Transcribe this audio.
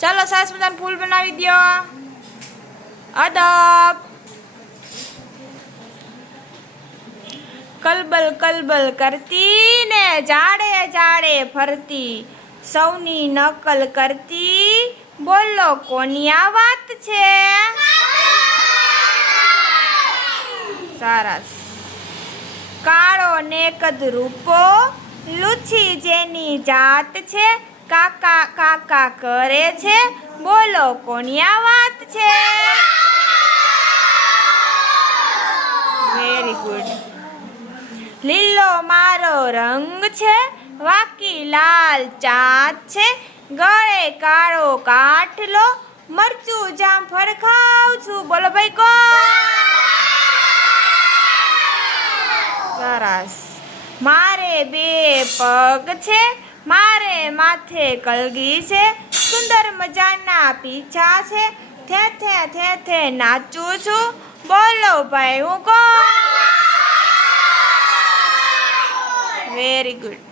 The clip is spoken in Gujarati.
ચાલો સરસ મજાનું ફૂલ બનાવી દો. અદબ. કલબલ કલબલ કરતી ને જાડે જાડે ફરતી, સૌની નકલ કરતી, બોલો કોની આ વાત છે? સરસ. કાળો ને કદરૂપો, લૂછી જેની જાત છે, કાકા કાકા કરે છે, બોલો કોની આ વાત છે? Very good. લીલો મારો રંગ છે, વાકી લાલ ચાંદ છે, ગળે કાળો કાઠલો, મરચું જામફળ ખાઉં છું, બોલો ભાઈ કોણ? સરસ. મારે બે પગ છે, મારે માથે કલગી છે, સુંદર મજાના પીછા છે, થે થે થે થે નાચું છું, બોલો ભાઈ હું કોણ? Very good.